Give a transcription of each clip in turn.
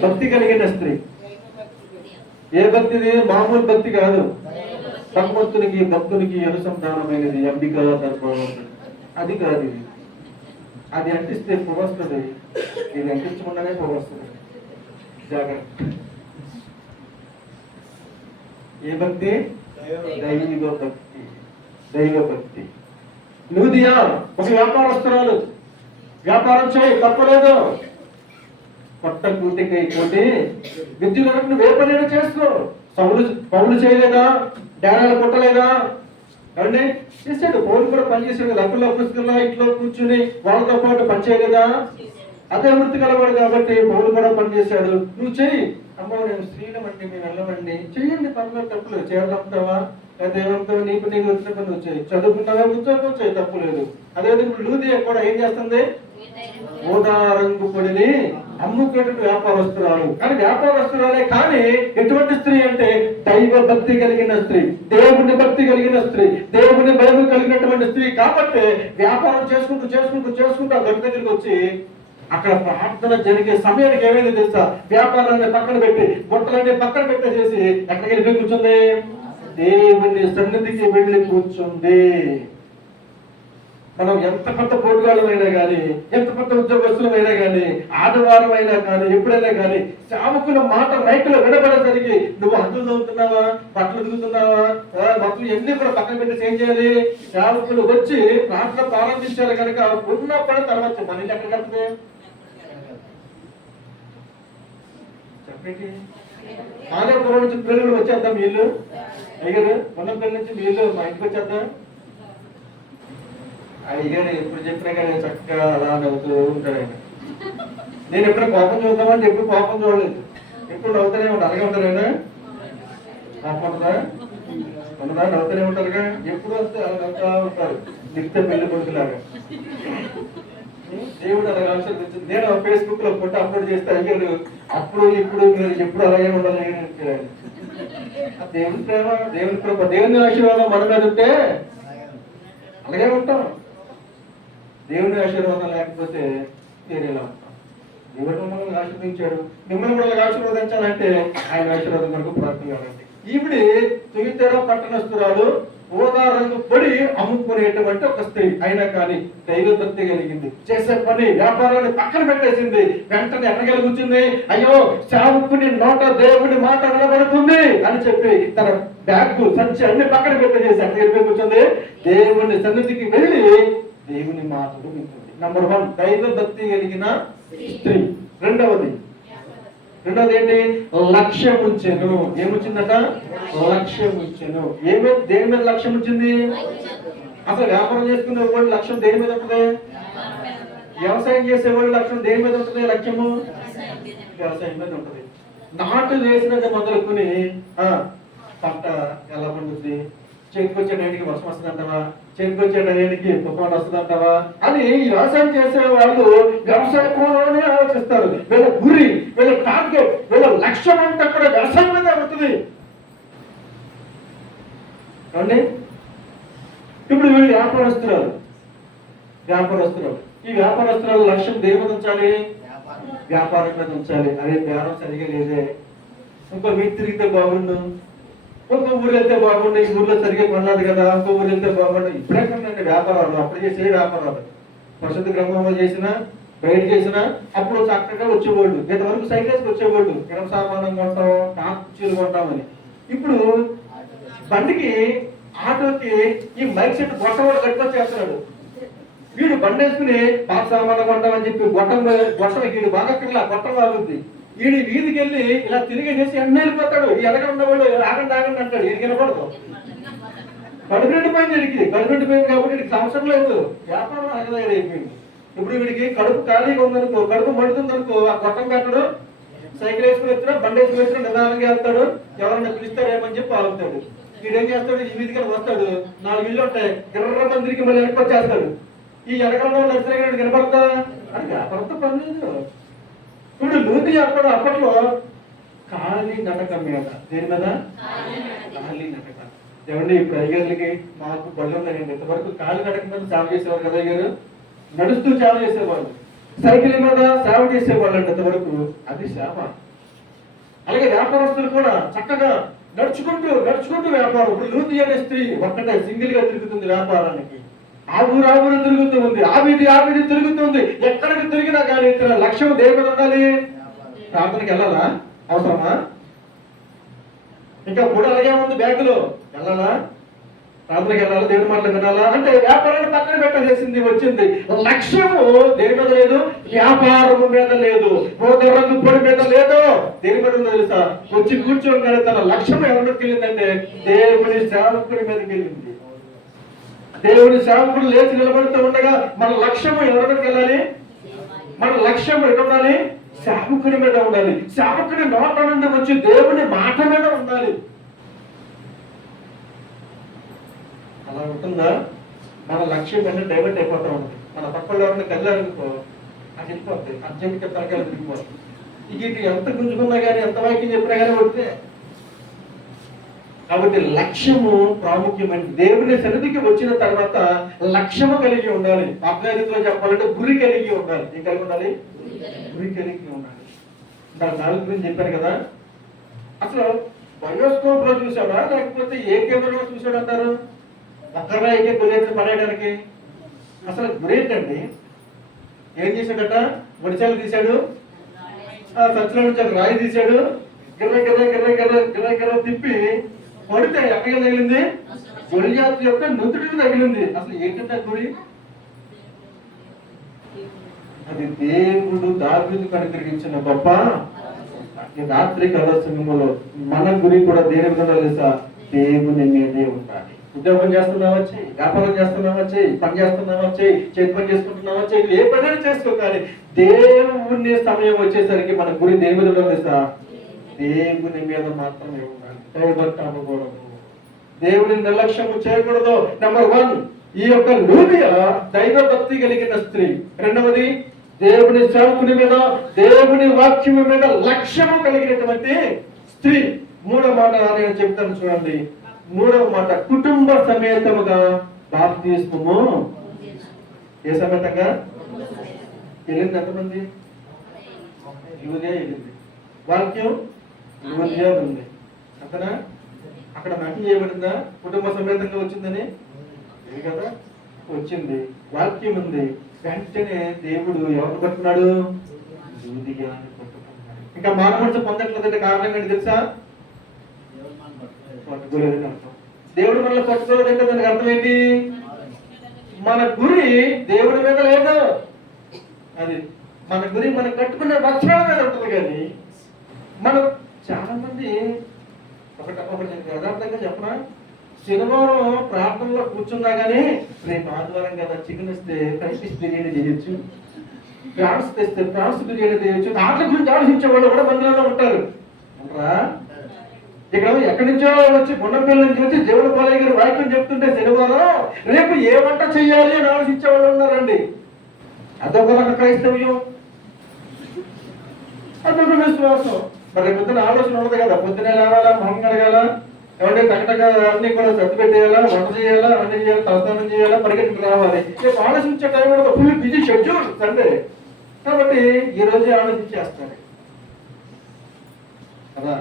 భక్తి కలిగిన స్త్రీ. ఏ భక్తిది? మామూలు భక్తి కాదు. భగవంతునికి భక్తునికి అనుసంధానమైనది అంబిక అది కాదు ఇది. అది అంటిస్తే పొగొస్తుంది ఇది అంటించకుండానే పొగొస్తుంది జాగ్రత్త. ఏ భక్తి? దైవ భక్తి. దైవ భక్తి. నువ్వుదియా ఒక వ్యాపారస్తురాలు. వ్యాపారం చేయి తప్పలేదు. కొత్త పూర్తికి కోటి విద్యులకు నువ్వు ఏ పనైనా చేసుకో సౌలు పౌలు చేయలేదా? డేరాలు కొట్టలేదా అంటే చేశాడు. పౌలు కూడా పనిచేసాడు చేశాడు. పుస్తకంలో ఇంట్లో కూర్చుని వాళ్ళతో పాటు పని చేయలేదా? అదే వృత్తి కలవాడు కాబట్టి పౌలు కూడా పనిచేశాడు నువ్వు చెయ్యి. అమ్మ నేను స్త్రీలం అండి మేము వెళ్ళమండి చెయ్యండి పనులు తప్పులేదు చేరదమ్ముతావా లేదా ఏమంటావు? నీకు నీకు వచ్చిన పని వచ్చాయి చేయి చదువుకున్నావా? ఉద్యోగం చేయి. తప్పులేదు అదేవిధంగా ఇప్పుడు లూదియా కూడా ఏం చేస్తుంది? ఊదా రంగు పొడిని అమ్ముకునే వ్యాపారస్తురాలు. కానీ వ్యాపారస్తురాలే కానీ ఎటువంటి స్త్రీ అంటే దైవ భక్తి కలిగిన స్త్రీ దేవుని భక్తి కలిగిన స్త్రీ దేవుని భయం కలిగినటువంటి స్త్రీ కాబట్టి వ్యాపారం చేసుకుంటూ చేసుకుంటూ చేసుకుంటూ ఆ దగ్గరికి వచ్చి అక్కడ ప్రార్థన జరిగే సమయానికి ఏమైంది తెలుసా? వ్యాపారాన్ని పక్కన పెట్టి బుట్టలన్నీ పక్కన పెట్టేసేసి ఎక్కడికి వెళ్ళి కూర్చుంది? దేవుని సన్నిధికి వెళ్ళి కూర్చుంది. మనం ఎంత పెద్ద పోటుగాళ్ళమైనా కానీ ఎంత పెద్ద ఉద్యోగస్తులమైనా కానీ ఆదివారం అయినా కానీ ఎప్పుడైనా కానీ సేవకుల మాట రైతులు వినపడేసరికి నువ్వు హద్దులు చదువుతున్నావా? బట్టలు దిగుతున్నావా మొత్తం ఎన్ని కూడా పక్కన పెట్టి ఏం చేయాలి? సేవకులు వచ్చి ప్రార్థన ప్రారంభించారు కనుక ఉన్న పని తర్వాత మన ఇల్లు ఎక్కడ కడుతుంది చెప్పండి. ఆలయపురం నుంచి పిల్లలు వచ్చేద్దాం వీళ్ళు అయ్యారు అయ్యారు ఉన్నపల్లి నుంచి వీళ్ళు మా ఇంటికి వచ్చేద్దాం. అయ్యారు ఎప్పుడు చెప్పినా కానీ చక్కగా అలా నవ్వుతూ ఉంటాడు ఆయన. నేను ఎప్పుడు కోపం చూద్దామని ఎప్పుడు కోపం చూడలేదు. ఎప్పుడు నవ్వుతూనే ఉంటాను అలాగే ఉంటారు ఆయన కోపం ఉంటుందా ఉన్నదా? నవ్వుతూనే ఉంటారుగా ఎప్పుడు వస్తే అలా నవ్వుతా ఉంటారు. నిత్య పెళ్ళి కొడుకులాగా. దేవుడు అలా ఆశీర్వదించింది నేను ఫేస్బుక్లో ఫోటో అప్లోడ్ చేస్తే అయ్యారు అప్పుడు ఇప్పుడు మీరు ఎప్పుడు అలాగే ఉండాలి అని ఆ దేవుని ప్రేమ దేవుని కృప దేవుని ఆశీర్వాదం మన మీద ఉంటే అలాగే ఉంటాం. దేవుని ఆశీర్వాదం లేకపోతే వేరేలా ఉంటాం. దేవుడు మిమ్మల్ని ఆశీర్వదించాడు. మిమ్మల్ని కూడా ఆశీర్వదించాలంటే ఆయన ఆశీర్వాదం కొరకు ప్రార్థన కావాలండి ఈవిడి తుగితెర పట్టణస్తురాలు ఓదా రంగు పొడి అమ్ముకునేటువంటి ఒక స్త్రీ. అయినా కానీ దైవ కలిగింది. చేసే పని వ్యాపారాన్ని పక్కన పెట్టేసింది. వెంటనే ఎక్కడికి కూర్చుంది. అయ్యో సావుకుని నోట దేవుడి మాట నిలబడుతుంది అని చెప్పి తన బ్యాగ్ సంచి అన్ని పక్కన పెట్టేసి ఎక్కడికి కూర్చుంది. దేవుని సన్నిధికి వెళ్ళి దేవుని మాటలు వింటుంది. నంబర్ వన్ దైవ భక్తి కలిగిన స్త్రీ. రెండవది? రెండోది ఏంటి? లక్ష్యం ఉంచెను. ఏముంచిందట? లక్ష్యం ఉంచెను. ఏమి దేని మీద లక్ష్యం ఉంచింది? అసలు వ్యాపారం చేసుకునే వాడి లక్ష్యం దేని మీద ఉంటుంది? వ్యవసాయం చేసేవాడి లక్ష్యం దేని మీద ఉంటుంది? లక్ష్యము? వ్యవసాయం మీద ఉంటుంది. నాటు వేసినది మొదలుకొని పంట ఎలా పండుతుంది చేతికొచ్చే టైంకి వర్షం వస్తుందంటావా? చేతికొచ్చే టైంకి తుఫాన్ వస్తుందంటావా? అని ఈ వ్యవసాయం చేసే వాళ్ళు వ్యవసాయ కోణంలోనే ఆలోచిస్తారు. వీళ్ళ గురి వీళ్ళ టార్గెట్ వీళ్ళ లక్ష్యం అంతా కూడా వ్యవసాయం మీద ఏమండి? ఇప్పుడు వీళ్ళు వ్యాపారస్తురాలు. వ్యాపారస్తురాలు. ఈ వ్యాపారస్తురాలు లక్ష్యం దేని ఉంచాలి? వ్యాపారం. మీద ఉంచాలి. అదే బేరం సరిగా లేదే. ఇంకో వీధి తిరిగితే బాగుండు. ఒక ఊరు వెళ్తే బాగుండే ఈ ఊర్లో సరిగ్గా కొనలేదు కదా ఇంకో ఊరు వెళ్తే బాగుండే. ఇప్పుడే కొనండి వ్యాపారాలు అప్పుడు చేసే వ్యాపారాలు. పరిశుద్ధ గ్రంథంలో చేసిన గైడ్ చేసిన అప్పుడు చక్కగా వచ్చేవాళ్ళు. ఇంతవరకు సైకిల్స్కి వచ్చేవాళ్ళు. కిరం సామానం కొంటాం టాప్ కుర్చీలు కొంటామని ఇప్పుడు బండికి ఆటోకి ఈ మైక్ సెట్ గొట్టవాడు కట్టుకొచ్చేస్తున్నాడు వీడు బండి వేసుకుని పాత సామాన్లు కొంటామని చెప్పి గొట్టం గొట్టం వీడు బాగా కింద గొట్టం ఆగుద్ది వీడి వీధికి వెళ్ళి ఇలా తిరిగేసేసి ఎన్న వెళ్ళిపోతాడు ఈ ఎనక వాళ్ళు ఆగండి ఆగండి అంటాడు. వీడికి వెళ్ళకూడదు కడుపు నిండిపోయింది వీడికి. కడుపు నిండిపోయింది కాబట్టి వీడికి సంవత్సరం లేదు. వ్యాపారం ఆగదైపోయింది ఇప్పుడు వీడికి కడుపు ఖాళీగా ఉందనుకో కడుపు మడుతుందనుకో ఆ గొట్టం పెట్టడు సైకిల్ వేసుకుని వచ్చినా బండి వేసుకుని వచ్చినా నిదానంగా వెళ్తాడు. ఎవరైనా పిలుస్తారేమని చెప్పి ఆగుతాడు. వీడు ఏం చేస్తాడు? ఈ వీధికి వస్తాడు. నాలుగు ఇల్లు ఉంటాయి. ఇరవై మందికి మళ్ళీ వెనక్కి వచ్చేస్తాడు. ఈ వాళ్ళు నర్సరీ కనపడతా అది వ్యాపారంతో పని లేదు. ఇప్పుడు లూతి అక్కడ అప్పట్లో ఖాళీ నటక మీద. దేని మీద? ఖాళీ నటక. ఏమండి ఇప్పుడు అయ్యగారికి మాకు బళ్ళు ఉన్నాయండి. ఇంతవరకు ఖాళీ నటక మీద సేవ చేసేవారు కదా అయ్యారు నడుస్తూ సేవ చేసేవాళ్ళు. సైకిల్ మీద సేవ చేసేవాళ్ళు ఇంతవరకు. అది సేవ. అలాగే వ్యాపారస్తులు కూడా చక్కగా నడుచుకుంటూ నడుచుకుంటూ వ్యాపారం. ఇప్పుడు లూతి అనే స్త్రీ ఒక్కటే సింగిల్గా తిరుగుతుంది వ్యాపారానికి. ఆ ఊరు ఆ ఊరు తిరుగుతూ ఉంది. ఆ వీధి ఆ వీధి తిరుగుతుంది ఎక్కడికి తిరిగినా కానీ ఇతర లక్ష్యం దేని ఉండాలి? ప్రార్థనకి వెళ్ళాలా? అవసరమా? ఇంకా కూడా అలాగే ఉంది బ్యాగులో వెళ్ళాలా? ప్రార్థనకి వెళ్ళాలా? దేవుని మాటలు వినాలా? అంటే వ్యాపారాన్ని పక్కన పెట్టేసింది వచ్చింది. లక్ష్యము దేని మీద లేదు? వ్యాపారము మీద లేదు. రంగు పొడి మీద లేదు. దేని మీద ఉందో తెలుసా? వచ్చి కూర్చోగానే తన లక్ష్యం ఎవరికి వెళ్ళిందంటే దేవుని సేవకుడి మీదకి వెళ్ళింది. దేవుని సేవకుడు లేచి నిలబడుతూ ఉండగా మన లక్ష్యము ఎవరికి వెళ్ళాలి? మన లక్ష్యం ఎక్కడ ఉండాలి? సేవకుని మీద ఉండాలి. సేవకుని నోట నుండి వచ్చి దేవుని మాట మీద ఉండాలి. అలా ఉంటుందా? మన లక్ష్యం అంటే డైవర్ట్ అయిపోతా ఉంటుంది. మన పక్కన ఎవరిని కళ్ళారనుకో అది వెళ్ళిపోతుంది అర్జెంట్గా తరకాలు తిరిగిపోతుంది ఇది ఇటు ఎంత గుంజుకున్నా కానీ ఎంత వాక్యం చెప్పినా కానీ పడితే కాబట్టి లక్ష్యము ప్రాముఖ్యమైన దేవుని సన్నిధికి వచ్చిన తర్వాత లక్ష్యము కలిగి ఉండాలి అభ్యర్థితో చెప్పాలంటే గురి కలిగి ఉండాలి ఏం కలిగి ఉండాలి గురి కలిగి ఉండాలి దాని నాలుగు గురించి చెప్పాను కదా అసలు బయోస్కోప్లో చూసాడా లేకపోతే ఏ కెమెరాలో చూసాడు అంటారు ఒక్కరాయికి గురేసి పడేయడానికి అసలు గురేంటండి ఏం చేశాడట వడిచాలు తీశాడు ఆ నుంచి రాయి తీశాడు గిర్ర గిర్ర గిర్ర గిర్ర గిర్ర గిర్ర తిప్పి పడితే ఎక్కడ తగిలింది? గొలియాత్ యొక్క నుదుటికి తగిలింది. అసలు ఏంటంటే గుడి గురి అది దేవుడు దావీదు కనుకరించిన గొప్ప రాత్రి కథ సమయంలో మన గురి కూడా దేని మీద తెలుసా? దేవుని మీదే ఉండాలి. ఉద్యోగం చేస్తున్నావా? చేయి వ్యాపారం చేస్తున్నావా? చేయి పని చేస్తున్నావా? చేయి చేతి పని చేసుకుంటున్నావా? చేయి ఏ పని చేసుకో కానీ దేవుని సమయం వచ్చేసరికి మన గురి దేని మీద తెలుసా? దేవుని మీద మాత్రమే ఉండాలి. డైవర్ట్ అవ్వకూడదు దేవుని నిర్లక్ష్యము చేయకూడదు. నెంబర్ వన్ ఈ యొక్క లూబియా దైవ భక్తి కలిగిన స్త్రీ. రెండవది దేవుని సేవకుని మీద దేవుని వాక్యం మీద లక్ష్యము కలిగినటువంటి స్త్రీ. మూడవ మాట నేను చెప్తాను చూడండి. మూడవ మాట కుటుంబ సమేతముగా బాప్తిస్మము. ఏ సమేతంగా? వెళ్ళింది ఎంతమంది? యువదే వెళ్ళింది వాక్యం? యువదే ఉంది. అంతనా అక్కడ నటి చేయబడిందా? కుటుంబ సమేతంగా వచ్చిందని? లేదు కదా? వచ్చింది. వాక్యం ఉంది. వెంటనే దేవుడు ఎవరు పట్టుకున్నాడు? యూదియాని పట్టుకున్నాడు. ఇంకా మానవుడు పొందట్లేదంటే కారణం ఏంటి తెలుసా? పట్టుకోలేదని అర్థం. దేవుడు మనల్ని పట్టుకోలేదంటే దానికి అర్థం ఏంటి? మన గురి దేవుడి మీద లేదు. అది మన గురి మనం కట్టుకునే వస్త్రాల మీద ఉంటుంది కానీ మనం చాలా మంది ఒకటి ఒకటి యథార్థంగా చెప్పనా? శనివారం ప్రార్థనలో కూర్చున్నా కానీ రేపు ఆదివారం కదా చికెన్ ఇస్తే ఫ్రెష్ బిర్యానీ చేయొచ్చు. ప్రాన్స్ తెస్తే ఫ్రాన్స్ బిర్యానీ చేయొచ్చు. దాంట్లో గురించి ఆలోచించే వాళ్ళు కూడా మందిరంలో ఉంటారు. ఉంటారా ఇక్కడ ఎక్కడి నుంచో వచ్చి గుండెపల్లి నుంచి వచ్చి దేవుడు పాలయ్య గారు వాక్యం చెప్తుంటే శనివారం రేపు ఏ వంట చేయాలి అని ఆలోచించే వాళ్ళు ఉన్నారండి. అదొక రక క్రైస్తవ్యం. అదొక విశ్వాసం. మరి పొద్దున ఆలోచన ఉండదు కదా. పొద్దునే లేవాలా మొహం కడగాల ఏమంటే టకటక అన్ని కూడా సర్ది పెట్టేయాలా వంట చేయాలా అన్ని చేయాలి తలస్నానం చేయాలా పరిగెత్తుకు రావాలి. రేపు ఆలోచించే టైం కూడా ఫుల్ బిజీ షెడ్యూల్ సండే కాబట్టి ఈ రోజే ఆలోచించేస్తారు. కదా?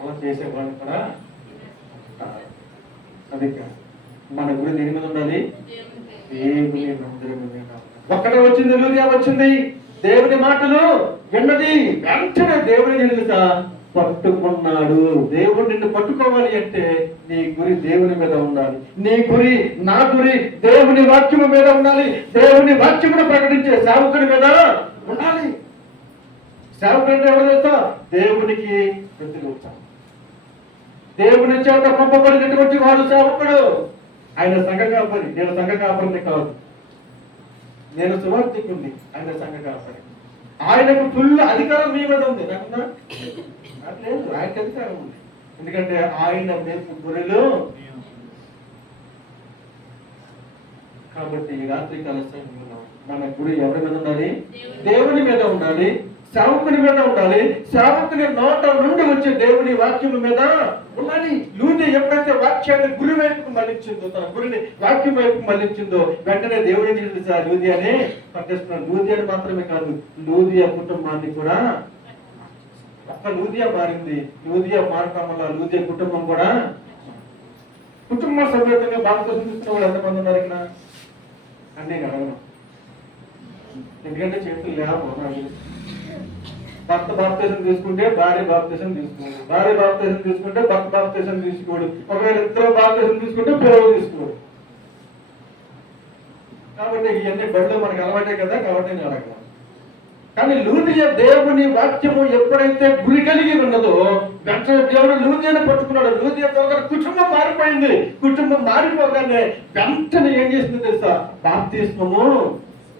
అలా చేసేవాళ్ళు కూడా. అది. మన గురి దేని మీద ఉండాలి? దేవుని మందిరం మీద ఉండాలి. ఒక్కటే వచ్చింది లూదియా వచ్చింది. దేవుని మాటలు విన్నది వెంటనే దేవుని తెలుసా? పట్టుకున్నాడు. దేవుడు నిన్ను పట్టుకోవాలి అంటే నీ గురి దేవుని మీద ఉండాలి. నీ గురి నా గురి దేవుని వాక్యము మీద ఉండాలి. దేవుని వాక్యమును ప్రకటించే సేవకుడి మీద ఉండాలి. సేవకుడు అంటే ఎవరు తెలుసా? దేవునికి ప్రతిరూపం. దేవుని చేత పంపబడినటువంటి వాడు సేవకుడు. ఆయన సంఘ కాపరి. నేను సంఘ కాపరిని కాదు. నేను సువార్థికుణ్ణి. ఆయన సంఘ కాపరి ఆయనకు ఫుల్ అధికారం మీ మీద ఉంది. నాకు లేదు. ఆయనకు అధికారం ఉంది. ఎందుకంటే ఆయన మేపు గొర్రెలు కాబట్టి రాత్రి కాల మన గురి ఎవరి మీద ఉండాలి? దేవుని మీద ఉండాలి. సేవకుని మీద ఉండాలి. సేవకుని నోట నుండి వచ్చే దేవుని వాక్యం మీద ఉండాలి. లూది ఎప్పుడైతే వాక్యాన్ని గురి వైపుకు మళ్ళించిందో తన గురిని వాక్యం వైపుకు మళ్ళించిందో వెంటనే దేవుని తెలుసా లూది అని పట్టేస్తున్నాడు లూది అని మాత్రమే కాదు లూదియా కుటుంబాన్ని కూడా ఒక్క లూదియా మారింది. లూదియా మారటం వల్ల లూదియా కుటుంబం కూడా కుటుంబ సమేతంగా భారతదేశం చూస్తున్న వాళ్ళు ఎంతమంది ఉన్నారు ఇక్కడ? అని నేను అడగను ఎందుకంటే చేతులు లేవు భర్త బాప్తేశం తీసుకుంటే భార్య బాప్తేశం తీసుకోడు. భార్య బాప్తేశం తీసుకుంటే భర్త బాప్తేశం తీసుకోడు. ఒకవేళ ఇద్దరు బాప్తేశం తీసుకుంటే పిల్లలు తీసుకోడు. కాబట్టి ఇవన్నీ బడిలో మనకు అలవాటే కదా కాబట్టి నేను అడగను. కానీ లూనియ దేవుని వాక్యము ఎప్పుడైతే గురి కలిగి ఉన్నదో వెంటనే దేవుడు లూనియను పట్టుకున్నాడు. లూనియ తర్వాత కుటుంబం మారిపోయింది. కుటుంబం మారిపోగానే వెంటనే ఏం చేసింది తెలుసా? బాప్తిస్మము.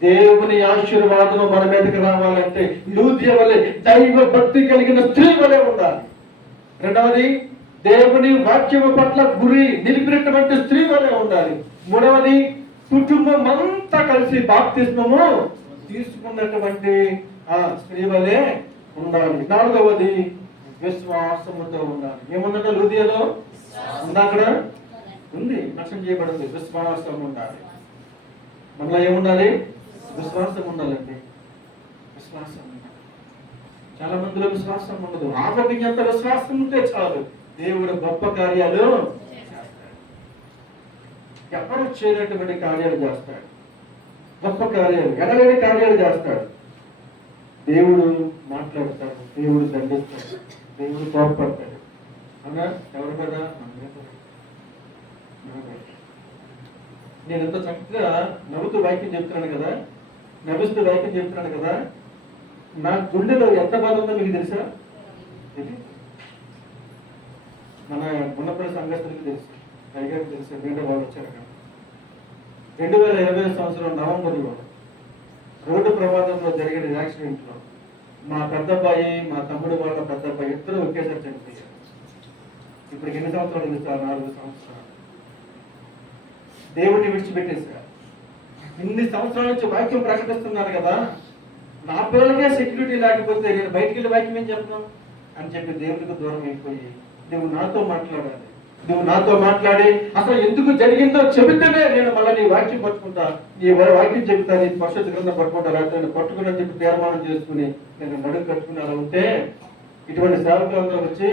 దేవుని ఆశీర్వాదము మన మీదకి రావాలంటే లూద్య వలె దైవ భక్తి కలిగిన స్త్రీ వలె ఉండాలి. రెండవది దేవుని వాక్యము పట్ల గురి నిలిపినటువంటి స్త్రీ వలె ఉండాలి. మూడవది కుటుంబం అంతా కలిసి బాప్తిస్మము తీసుకున్నటువంటి ఆ స్త్రీ వలె ఉండాలి. నాలుగవది విశ్వాసముతో ఉండాలి. ఏముందంట లూదియలో ఉందా అక్కడ? ఉంది. లక్ష్యం చేయబడింది విశ్వాసం ఉండాలి. మళ్ళీ ఏముండాలి? విశ్వాసం ఉండాలండి విశ్వాసం. చాలా మందిలో విశ్వాసం ఉండదు. ఆపగించేంత విశ్వాసం ఉంటే చాలు. దేవుడు గొప్ప కార్యాలు చేస్తాడు. ఎవరు చేయనటువంటి కార్యాలు చేస్తాడు? గొప్ప కార్యాలు ఎడలేని కార్యాలు చేస్తాడు. దేవుడు మాట్లాడతాడు దేవుడు దండిస్తాడు దేవుడు కోపడతాడు అన్నా ఎవరు కదా? నేను ఎంత చక్కగా నవ్వుతూ వాక్యం చెప్తున్నాను కదా? నవ్విస్తూ వాక్యం చెప్తున్నాడు కదా. నా గుండెలో ఎంత బాధ ఉందో మీకు తెలుసా? మన ఉన్నపల్లి సంఘస్థులకి తెలుసు. పైగారికి తెలుసు. వీళ్ళు వాళ్ళు వచ్చారు అక్కడ. రెండు వేల ఇరవై సంవత్సరం నవంబర్లో రోడ్డు ప్రమాదంలో జరిగిన యాక్సిడెంట్లో మా పెద్దబ్బాయి మా తమ్ముడు వాళ్ళ పెద్దబ్బాయి ఇద్దరు ఒకేసారి చనిపోయారు. ఇప్పుడు ఎన్ని సంవత్సరాలు ఉంది సార్? నాలుగు సంవత్సరాలు. దేవుడిని విడిచిపెట్టేశారు. ఇన్ని సంవత్సరాల నుంచి వాక్యం ప్రకటిస్తున్నారు కదా నా పిల్లలకే సెక్యూరిటీ లేకపోతే నేను బయటికి వెళ్ళి వాక్యం ఏం చెప్పను అని చెప్పి దేవుడికి దూరం అయిపోయి నువ్వు నాతో మాట్లాడాలి. నువ్వు నాతో మాట్లాడి అసలు ఎందుకు జరిగిందో చెబితేనే నేను మళ్ళీ నీ వాక్యం పట్టుకుంటా. నీ వాక్యం చెబుతా నీ పరిశుద్ధ గ్రంథం పట్టుకుంటా లేకపోతే పట్టుకుని చెప్పి తీర్మానం చేసుకుని నేను నడుము కట్టుకుని అలా ఉంటే ఇటువంటి సేవకులందరూ వచ్చి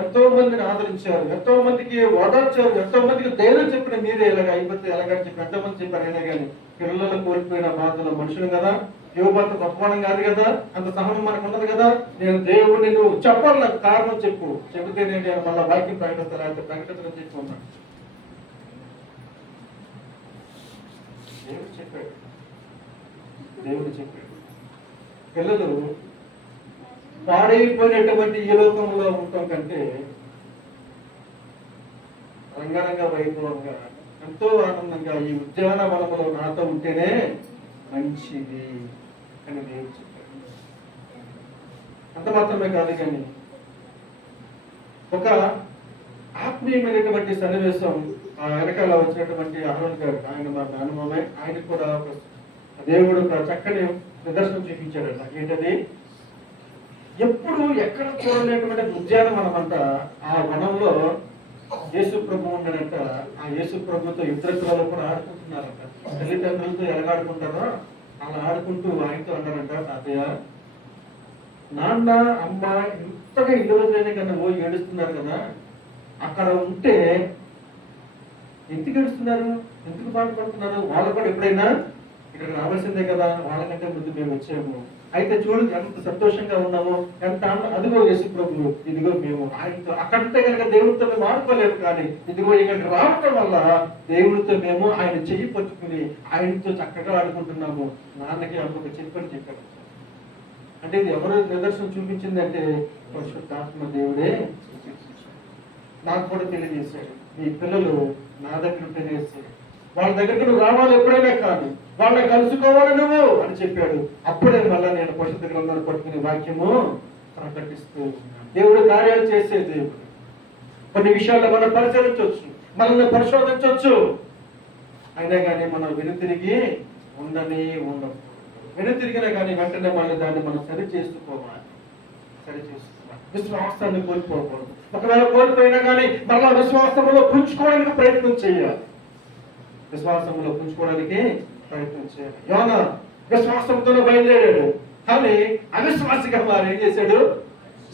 ఎంతో మందిని ఆదరించారు ఎంతో మందికి ఓదార్చారు ఎంతో మందికి ధైర్యం చెప్పిన మీరే ఇలాగ అయిపోతే ఎలాగని చెప్పి ఎంతమంది చెప్పారు అయినా కానీ పిల్లలు కోల్పోయిన బాధలు మనుషులు కదా? యువత అపమానం కాదు కదా? అంత సహనం మనకు ఉండదు కదా? నేను దేవుడిని నువ్వు చెప్పాలి నాకు కారణం చెప్పు. చెబితే నేను నేను మళ్ళీ వాక్యం ప్రకటిస్తాను అంటే ప్రకటించడం చెప్పుకున్నాను దేవుడు చెప్పాడు. దేవుడు చెప్పాడు. పిల్లలు పాడైపోయినటువంటి ఈ లోకంలో ఉండటం కంటే రంగరంగ వైభవంగా ఎంతో ఆనందంగా ఈ ఉద్యానవనంలో నాతో ఉంటేనే మంచిది అని దేవుడు చెప్పాడు. అంత మాత్రమే కాదు కానీ ఒక ఆత్మీయమైనటువంటి సన్నివేశం ఆ వెనకాల వచ్చినటువంటి అహరోన్ గారు ఆయన మా మేనమామే ఆయనకు కూడా ఒక దేవుడు ఒక చక్కని నిదర్శనం చూపించాడు ఏంటది? ఎప్పుడు ఎక్కడ చూడలేటువంటి ఉద్యానవనం అంట ఆ వనంలో యేసు ప్రభు ఉన్నాడంట ఆ యేసు ప్రభుతో ఇద్దరు కూడా ఆడుకుంటున్నారంట. తల్లిదండ్రులతో ఎలాగాడుకుంటారో అలా ఆడుకుంటూ ఆయనతో అన్నారంట తాతయ్య. నాన్న అమ్మ ఇంతగా ఇల్లు వదిలేనే కన్నా ఓ ఏడుస్తున్నారు కదా. అక్కడ ఉంటే ఎందుకు ఏడుస్తున్నారు? ఎందుకు బాధపడుతున్నారు? వాళ్ళు కూడా ఎప్పుడైనా ఇక్కడ రావాల్సిందే కదా. వాళ్ళకంటే ముందు మేము వచ్చాము. అయితే చూడు ఎంత సంతోషంగా ఉన్నామో ఎంత అదిగో యేసు ప్రభువు ఇదిగో మేము ఆయనతో అక్కడంటే కనుక దేవుడితో మేము ఆడుకోలేము కానీ ఇదిగో ఇక్కడికి రావటం వల్ల దేవుడితో మేము ఆయన చెయ్యి పట్టుకుని ఆయనతో చక్కగా ఆడుకుంటున్నాము. నాన్నకి అమ్మకి చెప్పని చెప్పారు. అంటే ఇది ఎవరు నిదర్శనం చూపించింది అంటే పరిశుద్ధాత్మ దేవుడే నాకు కూడా తెలియజేశాడు. మీ పిల్లలు నా దగ్గర తెలియజేశాడు వాళ్ళ దగ్గరికి నువ్వు రావాలి ఎప్పుడైనా కానీ. వాళ్ళని కలుసుకోవాలి నువ్వు అని చెప్పాడు. అప్పుడే మళ్ళీ నేను పరిశుద్ధ గ్రంథాలు పట్టుకునే వాక్యము ప్రకటిస్తూ దేవుడు కార్యాలు చేసే దేవుడు. కొన్ని విషయాల్లో మనం పరిశీలించవచ్చు. మనల్ని పరిశోధించవచ్చు. అయినా కానీ మనం వెనుతిరిగి ఉండనే ఉండం వెనుతిరిగినా కానీ వెంటనే మళ్ళీ దాన్ని మనం సరి చేసుకోవాలి. సరి చేసుకోవాలి. విశ్వాసాన్ని కోల్పోకూడదు. ఒకవేళ కోల్పోయినా కానీ మళ్ళా విశ్వాసంలో పుంజుకోవడానికి ప్రయత్నం చేయాలి. విశ్వాసంలో పుంజుకోవడానికి ప్రయత్నం చేయాలి యోన విశ్వాసంతోనే బయలుదేరాడు. కానీ అవిశ్వాసిగా వారు ఏం చేశాడు?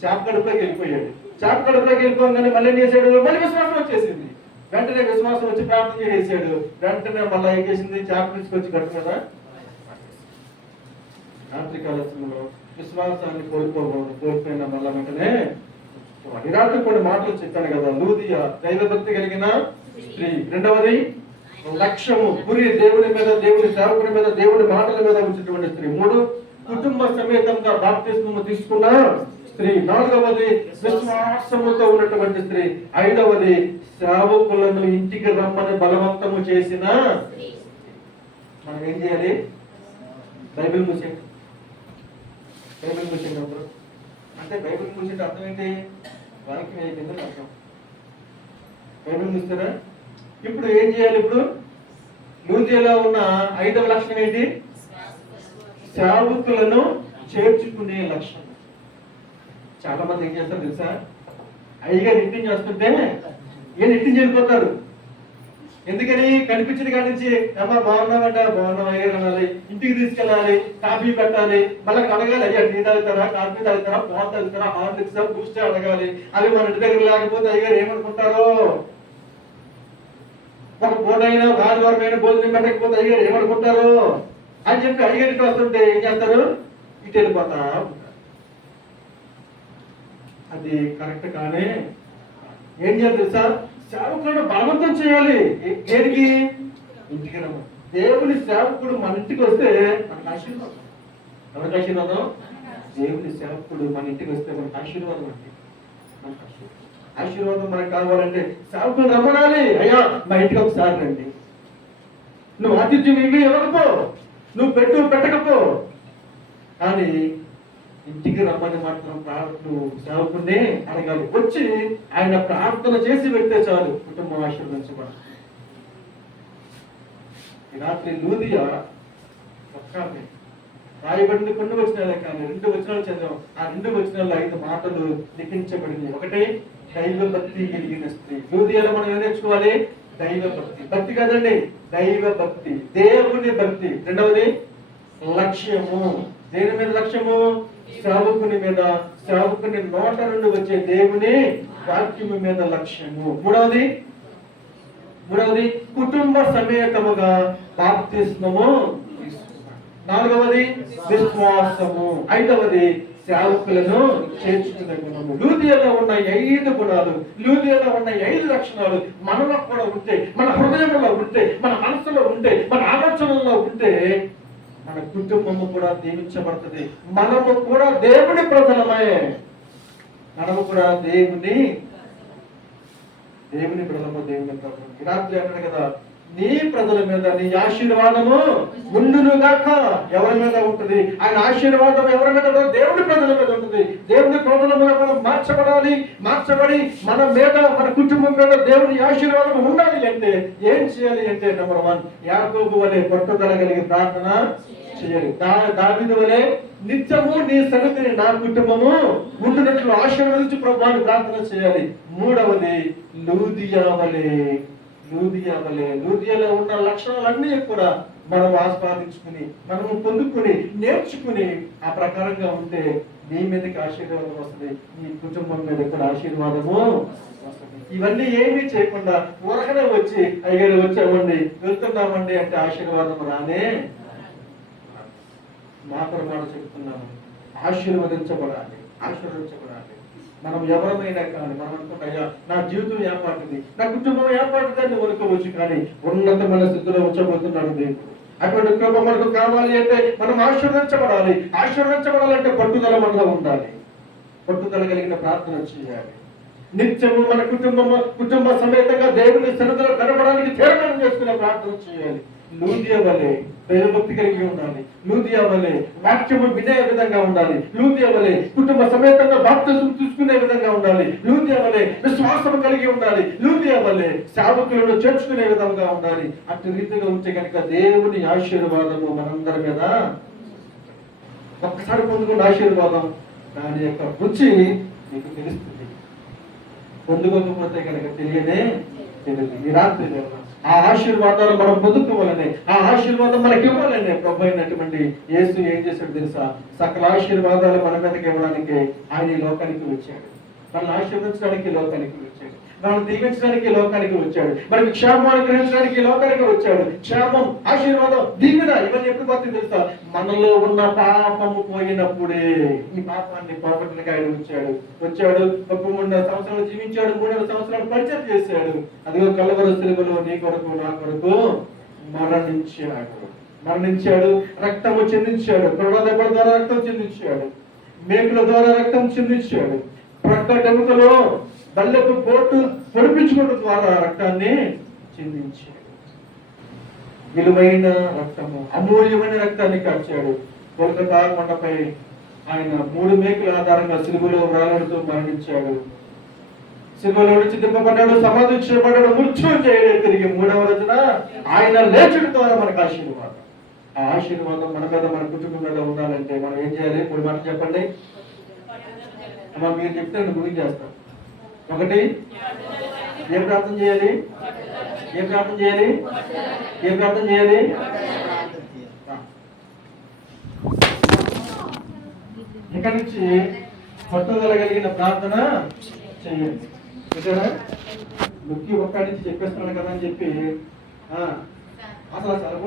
చేప గడుపులోకి వెళ్ళిపోయాడు. చేప గడుపులోకి వెళ్ళిపోగానే మళ్ళీ ఏం చేశాడు? మళ్ళీ విశ్వాసం వచ్చేసింది. వెంటనే విశ్వాసం వచ్చి ప్రార్థన చేసాడు వెంటనే మళ్ళీ ఏం చేసింది? చేప తీసుకొచ్చి కట్టు కదా రాత్రికాల విశ్వాసాన్ని కోల్పోకూడదు కోల్పోయిన మళ్ళా వెంటనే ఈ కొన్ని మాటలు చెప్పాను కదా లూదియా దైవభక్తి కలిగిన స్త్రీ. రెండవది లక్ష్యము గురి దేవుని మీద దేవుని సేవకుని మీద దేవుని మాటల మీద ఉంచినటువంటి స్త్రీ. మూడు కుటుంబ సమేతంగా బాప్తిస్మము తీసుకున్న స్త్రీ. నాలుగవది విశ్వాసముతో ఉన్నటువంటి స్త్రీ. ఐదవది సేవకులను ఇంటికి రమ్మని బలవంతము చేసిన మనం ఏం చేయాలి? బైబిల్ మూసేయండి. బైబిల్ మూసేయండి అంటే బైబిల్ మూసేట అర్థం ఏంటి? వాక్యం అయిపోయిందని అర్థం? బైబిల్ మూస్తారా? ఇప్పుడు ఏం చేయాలి ఇప్పుడు? లూజియాలో ఉన్న ఐదవ లక్షణం ఏంటి? సేవకులను చేర్చుకునే లక్షణం. చాలా మంది ఏం చేస్తారు తెలుసా? అయ్యగారు ఇంటిని చేస్తుంటే ఈయన ఇంటిని వెళ్ళిపోతారు ఎందుకని? కనిపించిన కాడి నుంచి అమ్మా బాగున్నామంట బాగున్నాం అయ్యారు అనాలి ఇంటికి తీసుకెళ్ళాలి కాఫీ పెట్టాలి మళ్ళీ అడగాలి అయ్యా టీ తాగుతారా కాఫీ తాగుతారా పాలు తాగుతారా హార్లిక్స్ బూస్ట్ అడగాలి అవి మన ఇంటి దగ్గర లేకపోతే అయ్యగారు ఏమనుకుంటారో? ఒక పూటైనా అయినా భోజనం పెట్టకపోతే అయ్యారు ఏమనుకుంటారు? అని చెప్పి అయ్యగారికి వస్తుంటే ఏం చేస్తారు? ఇటు వెళ్ళిపోతా అది కరెక్ట్ కానీ ఏం చేయాలి సార్ సేవకుడు బలవంతం చేయాలి. దేనికి? ఇంటికి రమ్మ. దేవుని సేవకుడు మన ఇంటికి వస్తే మనకు ఆశీర్వాదం. ఎవరికి ఆశీర్వాదం? దేవుని సేవకుడు మన ఇంటికి వస్తే మనకు ఆశీర్వాదం అండి. మనకు ఆశీర్వాదం. ఆశీర్వాదం మనకు కావాలంటే సేవకుడు రమ్మనాలి. అయ్యా మా ఇంటికి ఒకసారి రండి. నువ్వు ఆతిథ్యం ఇవి ఇవ్వకపో. నువ్వు పెట్టు పెట్టకపో. కానీ ఇంటికి రమ్మని మాత్రం ప్రార్థన సాగుకుండే అడగాలి. వచ్చి ఆయన ప్రార్థన చేసి పెడితే చాలు కుటుంబం ఆశీర్వదించబడాలి రాత్రి లూదియా ఒక్క ఆమె. రాయబడిన కొన్ని వచ్చినాలే కానీ రెండు వచనాలు చదివాం. ఆ రెండు వచనాల్లో ఐదు మాటలు లిఖించబడింది ఒకటి దైవ భక్తి కలిగిన స్త్రీ. లూదియాలో మనం ఏం నేర్చుకోవాలి? దైవ భక్తి భక్తి కాదండి దైవ భక్తి దేవుని భక్తి. రెండవది లక్ష్యము. దేని మీద లక్ష్యము? శ్రావకుని మీద. శ్రావకుని నోట నుండి వచ్చే దేవుని వాక్యము మీద లక్ష్యము. మూడవది మూడవది కుటుంబ సమేతముగా బాప్తిస్మము. నాలుగవది విశ్వాసము. ఐదవది సేవకులను చేర్చుకునే గుణము లూదియలో ఉన్న ఐదు గుణాలు లూదియలో ఉన్న ఐదు లక్షణాలు మనలో కూడా ఉంటే మన హృదయంలో ఉంటే మన మనసులో ఉంటే మన ఆలోచనలో ఉంటే మన కుటుంబము కూడా దీవించబడుతుంది. మనము కూడా దేవుని ప్రజలమే. మనము కూడా దేవుని దేవుని ప్రజలము దేవుని ప్రజలు ఈ అన్నాడు కదా నీ ప్రజల మీద నీ ఆశీర్వాదము ముందును గాక ఎవరి మీద ఉంటుంది? ఆయన ఆశీర్వాదం ఎవరి మీద ఉంటుంది? ప్రజల మీద ఉంటుంది. దేవుడి ప్రజల మీద మనం మార్చబడాలి మార్చబడి మన మీద మన కుటుంబం మీద దేవుడి ఆశీర్వాదం ఉండాలి అంటే ఏం చేయాలి అంటే నెంబర్ వన్ యాకోబు వలె పట్టుదల కలిగి ప్రార్థన చేయాలి. దా దావిదు వలె నిత్యము నీ సన్నిధిని నా కుటుంబము ఉండినట్లు ఆశీర్వదించి ప్రభాని ప్రార్థన చేయాలి. మూడవది లూదియా వలె లూదియా వలె లూదియాలో ఉన్న లక్షణాలన్నీ కూడా మనం ఆస్వాదించుకుని మనము పొందుకుని నేర్చుకుని ఆ ప్రకారంగా ఉంటే నీ మీదకి ఆశీర్వాదం వస్తుంది. నీ కుటుంబం మీద కూడా ఆశీర్వాదము వస్తుంది. ఇవన్నీ ఏమీ చేయకుండా ఊరకనే వచ్చి అయ్యారు వచ్చామండి వెళ్తున్నామండి అంటే ఆశీర్వాదం రానే మా ప్రమాణం చెప్తున్నాను. ఆశీర్వదించబడాలి. ఆశీర్వదించబడాలి. మనం ఎవరమైనా కానీ మనం అనుకుంటాయా నా జీవితం ఏర్పడుతుంది నా కుటుంబం ఏర్పడుతుందని అనుకోవచ్చు కానీ ఉన్నతమైన స్థితిలో ఉంచబోతున్నాడు దేవుడు. అటువంటి కృప మనకు కావాలి అంటే మనం ఆశీర్వదించబడాలి. ఆశీర్వదించబడాలంటే పట్టుదల మనలో ఉండాలి. పట్టుదల కలిగిన ప్రార్థన చేయాలి. నిత్యము మన కుటుంబము కుటుంబ సమేతంగా దేవుని సన్నిధిలో కనపడానికి తీర్మానం చేసుకునే ప్రార్థన చేయాలి. లూదియా వలె దైవభక్తి కలిగి ఉండాలి. లూదియా వలె వాక్యము వినే విధంగా ఉండాలి. లూదియా వలె కుటుంబ సమేతంగా బాప్తిజం తీసుకునే విధంగా ఉండాలి. లూదియా వలె విశ్వాసం కలిగి ఉండాలి. లూదియా వలె సేవకులను చేర్చుకునే విధంగా ఉండాలి. అటు రీతిగా ఉంటే కనుక దేవుని ఆశీర్వాదము మనందరి మీద. ఒక్కసారి పొందుకున్న ఆశీర్వాదం. దాని యొక్క రుచి మీకు తెలుస్తుంది. పొందుకోకపోతే కనుక తెలియనే తెలియదు. ఈ రాత్రి వేళ ఆ ఆశీర్వాదాలు మనం పొందుకోవాలని ఆ ఆశీర్వాదం మనకి ఇవ్వాలని ప్రభు అయినటువంటి యేసు ఏం చేశాడు తెలుసా? సకల ఆశీర్వాదాలు మన మీదకి ఇవ్వడానికి ఆయన ఈ లోకానికి వచ్చాడు. మనల్ని ఆశీర్వదించడానికి లోకానికి వచ్చాడు. మనల్ని దీవించడానికి లోకానికి వచ్చాడు. మనకి క్షేమం అనుగ్రహించడానికి లోకానికి వచ్చాడు. క్షేమం ఆశీర్వాదం దీవెన ఇవన్నీ ఎప్పుడు పోతుంది తెలుసా? మనలో ఉన్న పాపము పోయినప్పుడే ఈ పాపాన్ని పోగొట్టడానికి ఆయన వచ్చాడు. వచ్చాడు ఒక మూడు సంవత్సరాలు జీవించాడు మూడున్నర సంవత్సరాలు పరిచయం చేశాడు. అదిగో కలవర సిలువలో నీ కొరకు నా కొరకు మరణించాడు. మరణించాడు రక్తము చెందించాడు. ప్రమాదపడ ద్వారా రక్తం చెందించాడు. మేకుల ద్వారా రక్తం చెందించాడు. ప్రక్క టెముకలో బల్లెపు పోటు పొడిపించుకోవడం ద్వారా రక్తాన్ని చెందించాడు. విలువైన రక్తము అమూల్యమైన రక్తాన్ని కార్చాడు కోల్కతా కొండపై ఆయన మూడు మేకుల ఆధారంగా సిలువలో వేలాడుతూ మరణించాడు. సిలువలో నుంచి దింపబడ్డాడు సమాధి చేయబడ్డాడు మృత్యు చేయలేదు తిరిగి మూడవ రోజున ఆయన లేచడం ద్వారా మనకు ఆశీర్వాదం. ఆ ఆశీర్వాదం మన మీద మన కుటుంబం మీద ఉండాలంటే మనం ఏం చేయాలి? మూడు మాటలు చెప్పండి. మీరు చెప్తే నేను గురించి ఒకటి. ఏం ప్రార్థన చేయాలి? ఏం ప్రార్థన చేయాలి? ఏం ప్రార్థన చేయాలి? ఇక్కడి నుంచి పట్టుదల కలిగిన ప్రార్థన చేయండి. చూసారా? నొక్కి ఒక్కడి నుంచి చెప్పేస్తున్నాడు కదా అని చెప్పి అసలు అసలు